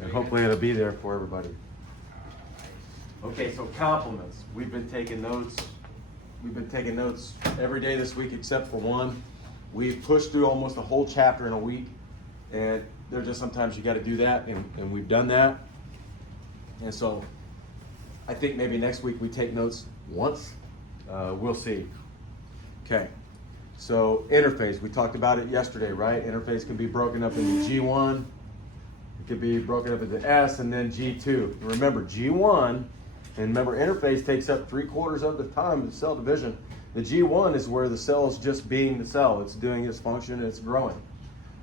And hopefully it'll be there for everybody. Okay, so compliments. We've been taking notes. We've been taking notes every day this week except for one. We've pushed through almost a whole chapter in a week. And there's just sometimes you got to do that, and we've done that. And so I think maybe next week we take notes once. We'll see. Okay, so interface. We talked about it yesterday, right? Interface can be broken up into G1. It could be broken up into S and then G2. Remember, G1, and remember interface takes up 3/4 of the time of the cell division. The G1 is where the cell is just being the cell. It's doing its function and it's growing,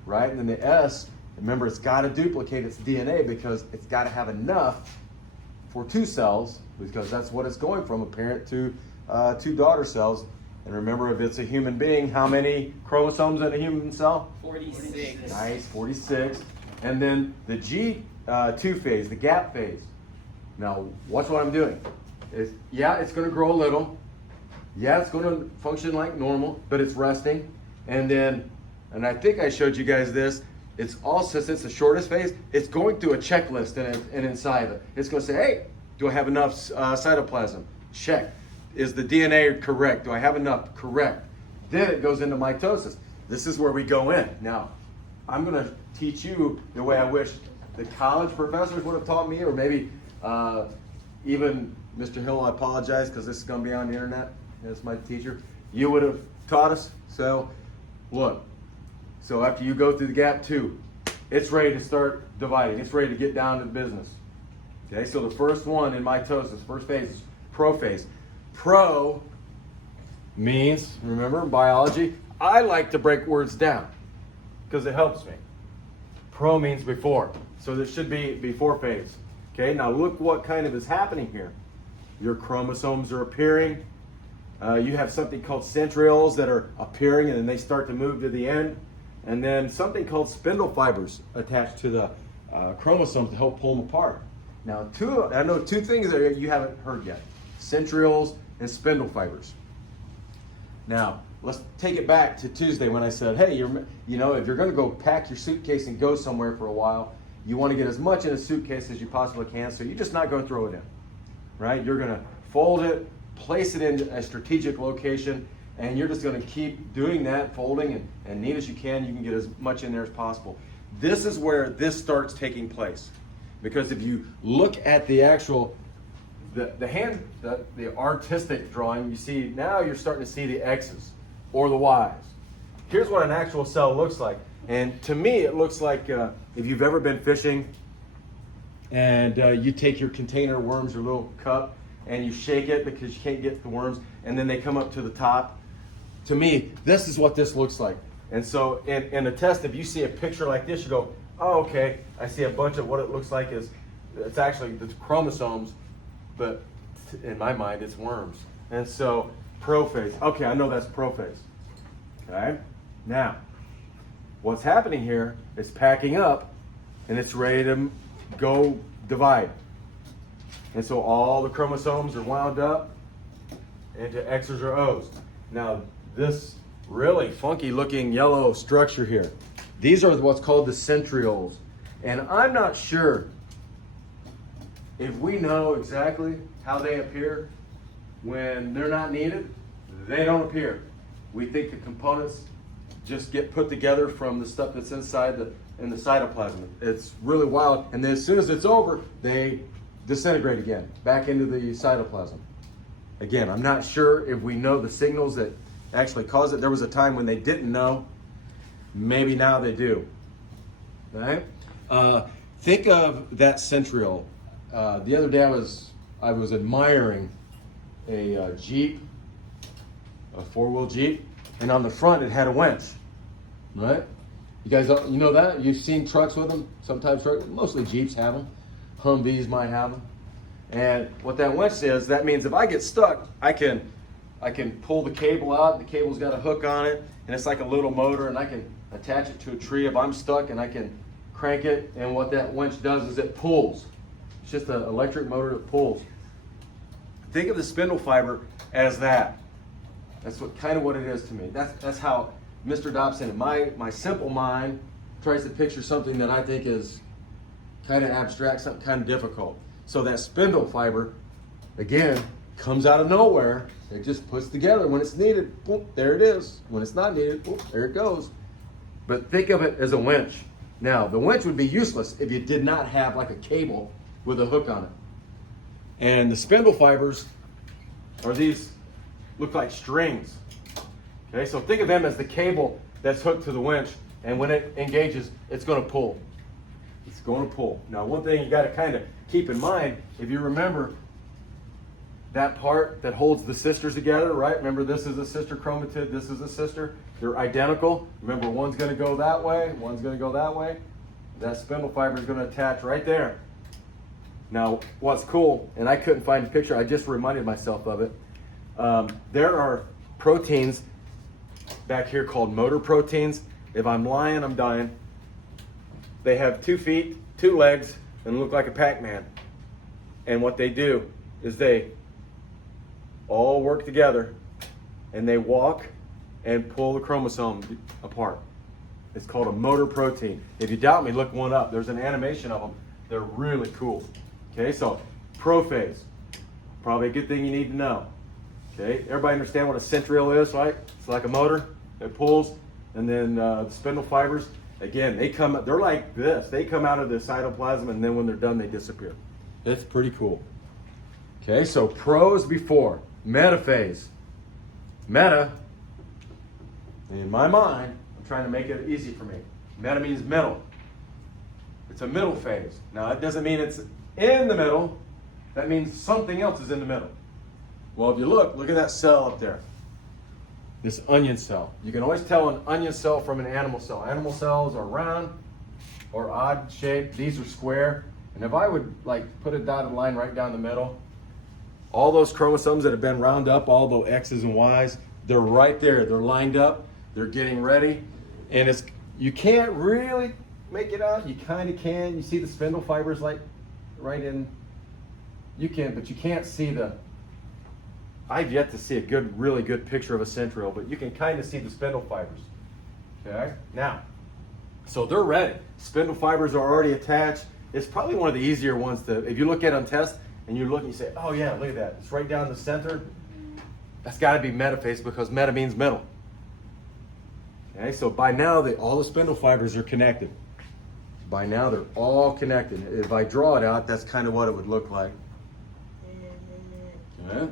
right? And then the S, remember, it's got to duplicate its DNA because it's got to have enough for 2 cells, because that's what it's going from, a parent to 2 daughter cells. And remember, if it's a human being, how many chromosomes in a human cell? 46. Nice, 46. And then the G2 phase, the gap phase. Now, watch what I'm doing. It's going to grow a little. Yeah, it's going to function like normal, but it's resting. And then, and I think I showed you guys this, it's also, since it's the shortest phase, it's going through a checklist and inside it. It's going to say, hey, do I have enough cytoplasm? Check. Is the DNA correct? Do I have enough? Correct. Then it goes into mitosis. This is where we go in. Now, I'm going to teach you the way I wish the college professors would have taught me, or maybe even Mr. Hill, I apologize because this is going to be on the internet. That's my teacher. You would have taught us. So, look. So after you go through the gap 2, it's ready to start dividing. It's ready to get down to business. Okay, so the first one in mitosis, first phase is prophase. Pro means, remember in biology, I like to break words down because it helps me. Pro means before. So there should be before phase. Okay, now look what kind of is happening here. Your chromosomes are appearing. You have something called centrioles that are appearing, and then they start to move to the end. And then something called spindle fibers attached to the chromosomes to help pull them apart. Now, I know 2 things that you haven't heard yet. Centrioles and spindle fibers. Now, let's take it back to Tuesday when I said, hey, if you're going to go pack your suitcase and go somewhere for a while, you want to get as much in a suitcase as you possibly can, so you're just not going to throw it in, right? You're going to fold it, place it in a strategic location, and you're just going to keep doing that, folding, and neat as you can get as much in there as possible. This is where this starts taking place. Because if you look at the actual, the artistic drawing, you see, now you're starting to see the X's or the Y's. Here's what an actual cell looks like. And to me, it looks like if you've ever been fishing and you take your container worms, your little cup, and you shake it because you can't get the worms, and then they come up to the top. To me, this is what this looks like. And so in a test, if you see a picture like this, you go, oh, okay, I see a bunch of what it looks like is, it's actually the chromosomes, but in my mind, it's worms. And so prophase, okay, I know that's prophase. Okay, now, what's happening here is packing up, and it's ready to go divide. And so all the chromosomes are wound up into X's or O's. Now, this really funky looking yellow structure here, these are what's called the centrioles. And I'm not sure if we know exactly how they appear. When they're not needed, they don't appear. We think the components just get put together from the stuff that's inside in the cytoplasm. It's really wild. And then as soon as it's over, they disintegrate again, back into the cytoplasm. Again, I'm not sure if we know the signals that actually cause it. There was a time when they didn't know. Maybe now they do. Right? Think of that centriole. The other day I was admiring a Jeep, a 4-wheel Jeep, and on the front it had a winch. Right? You guys, you know that? You've seen trucks with them? Sometimes trucks, mostly Jeeps have them. Humvees might have them. And what that winch is, that means if I get stuck, I can pull the cable out. The cable's got a hook on it, and it's like a little motor, and I can attach it to a tree if I'm stuck, and I can crank it, and what that winch does is it pulls. It's just an electric motor that pulls. Think of the spindle fiber as that. That's kind of what it is to me. That's how Mr. Dobson, in my simple mind, tries to picture something that I think is kind of abstract, something kind of difficult. So that spindle fiber, again, comes out of nowhere. It just puts together when it's needed. Boom, there it is. When it's not needed, boom, there it goes. But think of it as a winch. Now, the winch would be useless if you did not have like a cable with a hook on it. And the spindle fibers are these, look like strings. Okay, so think of them as the cable that's hooked to the winch, and when it engages, it's going to pull. It's going to pull. Now, one thing you got to kind of keep in mind, if you remember that part that holds the sisters together, right? Remember, this is a sister chromatid, this is a sister. They're identical. Remember, one's going to go that way, one's going to go that way. That spindle fiber is going to attach right there. Now, what's cool, and I couldn't find a picture, I just reminded myself of it. There are proteins back here called motor proteins. If I'm lying, I'm dying. They have 2 feet, 2 legs, and look like a Pac-Man. And what they do is they all work together, and they walk and pull the chromosome apart. It's called a motor protein. If you doubt me, look one up. There's an animation of them. They're really cool. Okay, so prophase, probably a good thing you need to know. Okay, everybody understand what a centriole is, right? It's like a motor that pulls, and then the spindle fibers, again, they're like this. They come out of the cytoplasm, and then when they're done, they disappear. It's pretty cool. Okay, so pros before, metaphase. Meta, in my mind, I'm trying to make it easy for me. Meta means middle. It's a middle phase. Now, it doesn't mean it's in the middle. That means something else is in the middle. Well, if you look at that cell up there. This onion cell. You can always tell an onion cell from an animal cell. Animal cells are round or odd shaped. These are square. And if I would like put a dotted line right down the middle, all those chromosomes that have been round up, all the X's and Y's, they're right there. They're lined up. They're getting ready. And you can't really make it out. You kind of can. You see the spindle fibers like right in. You can, but you can't see I've yet to see a really good picture of a centriole, but you can kind of see the spindle fibers. Okay? Now, so they're ready. Spindle fibers are already attached. It's probably one of the easier ones if you look at on test and you look and you say, oh yeah, look at that. It's right down the center. That's got to be metaphase because meta means middle. Okay, so by now all the spindle fibers are connected. By now they're all connected. If I draw it out, that's kind of what it would look like. Okay.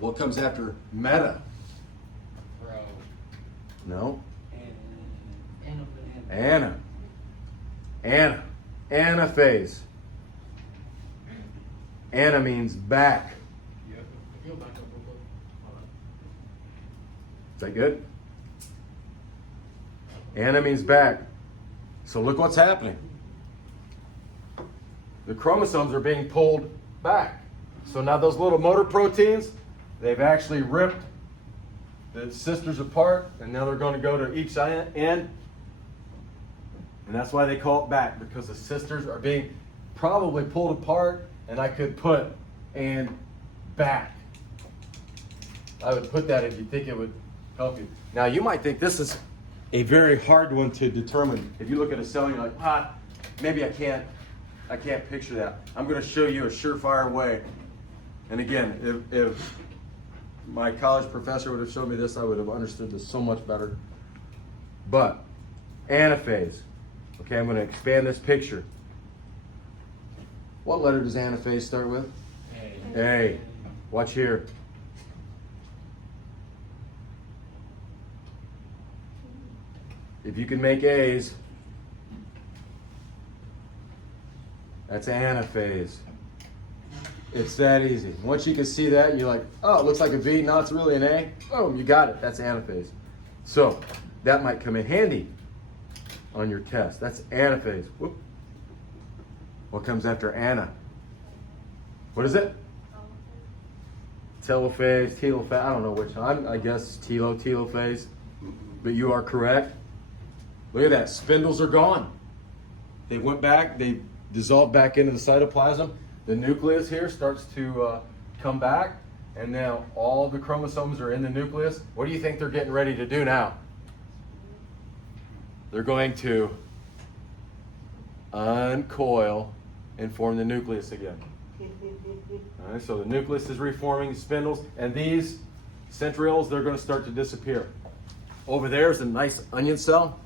What comes after meta? Bro. No. Anna. Anaphase. Anna means back. Yep. If you'll back up real quick. Is that good? Anna means back. So look what's happening. The chromosomes are being pulled back. So now those little motor proteins, they've actually ripped the sisters apart, and now they're going to go to each end. And that's why they call it back, because the sisters are being probably pulled apart, and I could put and back. I would put that if you think it would help you. Now, you might think this is a very hard one to determine. If you look at a cell and you're like, maybe I can't picture that. I'm going to show you a surefire way. And again, if my college professor would have showed me this, I would have understood this so much better. But anaphase. Okay, I'm going to expand this picture. What letter does anaphase start with? A. A. Watch here. If you can make A's, that's anaphase. It's that easy. Once you can see that, you're like, oh, it looks like a V. No, it's really an A. Oh, you got it. That's anaphase. So that might come in handy on your test. That's anaphase. Whoop. What comes after Anna? What is it? Telophase, telophase. I don't know which. I guess telophase. But you are correct. Look at that. Spindles are gone. They went back. They dissolved back into the cytoplasm. The nucleus here starts to come back. And now all the chromosomes are in the nucleus. What do you think they're getting ready to do now? they're going to uncoil and form the nucleus again. All right, so the nucleus is reforming, the spindles, and these centrioles, they're going to start to disappear. Over there is a nice onion cell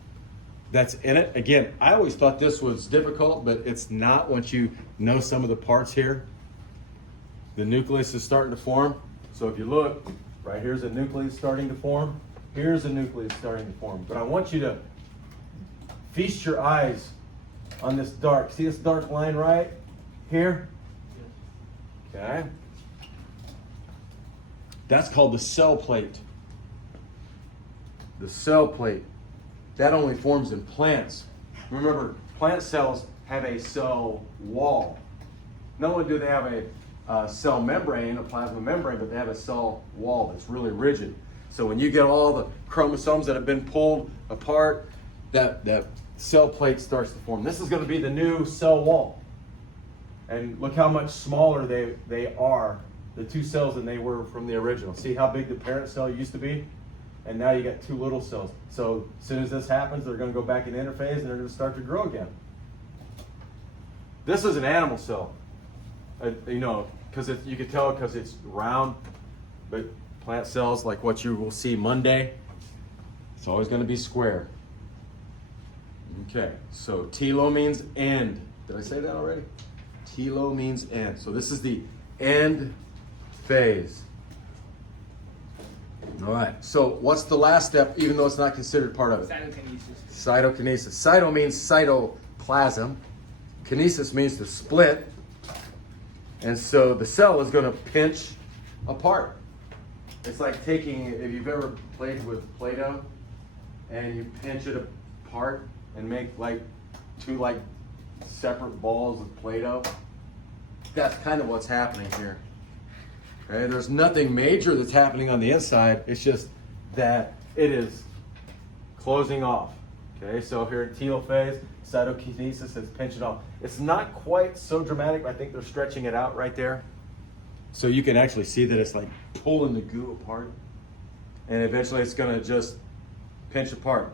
that's in it. Again, I always thought this was difficult, but it's not once you know some of the parts here. The nucleus is starting to form. So if you look, right here's a nucleus starting to form. Here's a nucleus starting to form. But I want you to feast your eyes on this dark. See this dark line right here? Okay. That's called the cell plate. The cell plate. That only forms in plants. Remember, plant cells have a cell wall. Not only do they have a cell membrane, a plasma membrane, but they have a cell wall that's really rigid. So when you get all the chromosomes that have been pulled apart, that cell plate starts to form. This is going to be the new cell wall. And look how much smaller they are, the two cells, than they were from the original. See how big the parent cell used to be? And now you got two little cells. So as soon as this happens, they're going to go back in interphase and they're going to start to grow again. This is an animal cell. You know, because you can tell because it's round, but plant cells, like what you will see Monday, it's always going to be square. Okay, so telo means end. Did I say that already? Telo means end. So this is the end phase. All right, so what's the last step, even though it's not considered part of it? Cytokinesis. Cytokinesis. Cyto means cytoplasm. Kinesis means to split. And so the cell is going to pinch apart. It's like taking, if you've ever played with Play-Doh, and you pinch it apart and make like two like separate balls of Play-Doh. That's kind of what's happening here. Okay, there's nothing major that's happening on the inside. It's just that it is closing off. Okay, so here in telophase, cytokinesis is pinching off. It's not quite so dramatic, but I think they're stretching it out right there. So you can actually see that it's like pulling the goo apart. And eventually it's going to just pinch apart.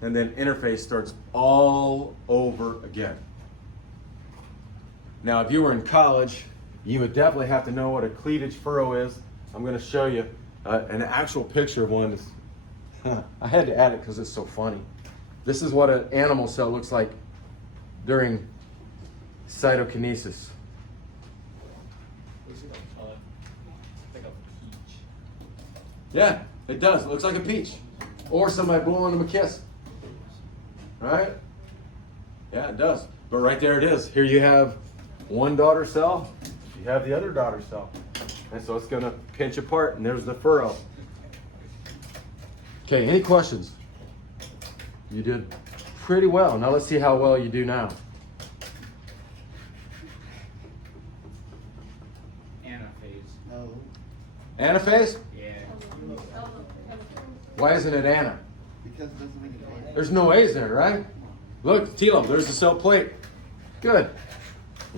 And then interphase starts all over again. Now, if you were in college, you would definitely have to know what a cleavage furrow is. I'm going to show you an actual picture of one. I had to add it because it's so funny. This is what an animal cell looks like during cytokinesis. Looks like a peach. Yeah, it does. It looks like a peach. Or somebody blowing them a kiss. Right? Yeah, it does. But right there it is. Here you have one daughter cell. You have the other daughter cell. And so it's going to pinch apart, and there's the furrow. Okay, any questions? You did pretty well. Now let's see how well you do now. Anaphase. No. Anaphase? Yeah. Why isn't it ana? Because it doesn't make it. There's no A's there, right? Look, Tilo, there's the cell plate. Good.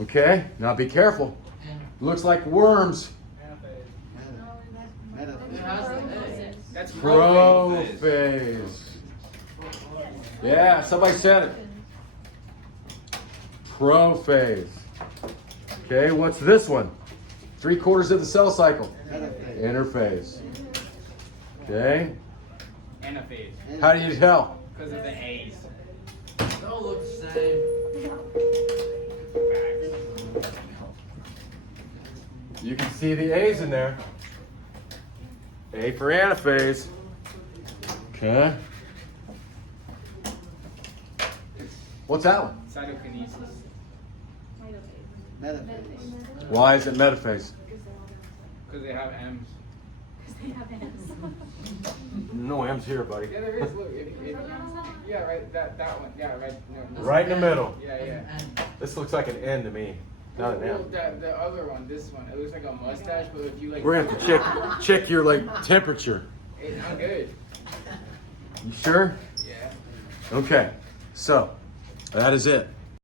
Okay, now be careful. Looks like worms. That's Prophase. Yeah, somebody said it. Prophase. Okay, what's this one? 3/4 of the cell cycle. Interphase. Okay. Anaphase. How do you tell? Because of the A's. They all look the same. You can see the A's in there. A for anaphase. Okay. What's that one? Cytokinesis. Metaphase. Why is it metaphase? Because they have M's. No M's here, buddy. Yeah, there is. Look, yeah, right. That one. Yeah, right. No, Right in the middle. Yeah. This looks like an N to me, not an Well, M. the other one, this one, it looks like a mustache, but if you like, We're gonna have to check your like temperature. It's not good. You sure? Yeah. Okay. So that is it.